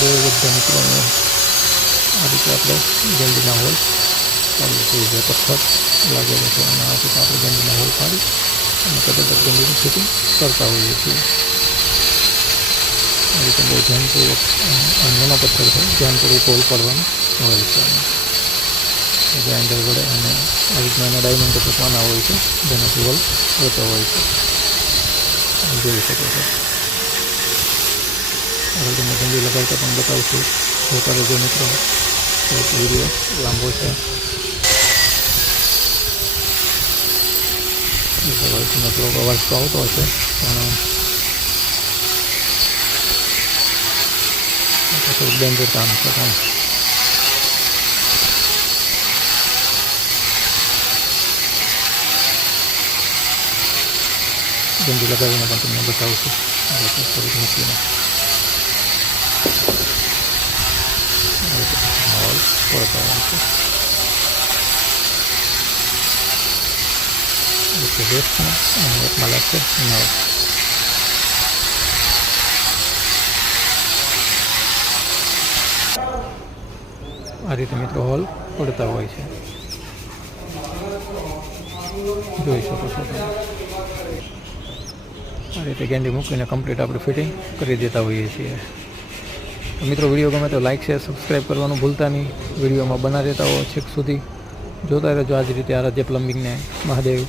મહાદેવ બધા મિત્રોને આ રીતે આપણે ગેંડીના હોલ પાડીએ છીએ. જે પથ્થર લાગેલો છે અને આ રીતે આપણે ગેંડીના હોલ પાડી અને કદાચ ગેંડીનું ફિટિંગ કરતા હોઈએ છીએ. આ રીતે બહુ ધ્યાનપૂર્વક નાનો પથ્થર છે, ધ્યાનપૂર્વક હોલ પાડવાનું હોય છે. ગ્રાઇન્ડર વડે અને આ રીતના એના ડાયમંડ મૂકવાના હોય છે, જેનાથી હોલ હોતો હોય છે. જોઈ શકો છો. આગળ તમને ગેંડી લગાવતા પણ બતાવશું. જોતા રહેજો મિત્રો, વિડીયો લાંબો છે. થોડોક અવાજ તો આવતો હશે પણ થોડુંક ડેન્જર કામ છે પણ ગેંડી લગાવીને પણ તમને બતાવશું. આ રીતે થોડીક મૂકીને હોલ પડતા હોય છે. એટલે વેસ્ટમાં અને એકમાં લાગશે નળ. આ રીતે મિત્રો હોલ પડતા હોય છે, જોઈ શકો છો તમે. આ રીતે ગેંડી મૂકીને કમ્પ્લીટ આપણે ફિટિંગ કરી દેતા હોઈએ છીએ. તો મિત્રો વિડીયો ગમે તો લાઇક શેર સબસ્ક્રાઈબ કરવાનું ભૂલતા નહીં. વિડીયોમાં બના રહેતા હો છેક સુધી જોતા રહેજો. આ જ રીતે આરાધ્ય પ્લમ્બિંગને મહાદેવ.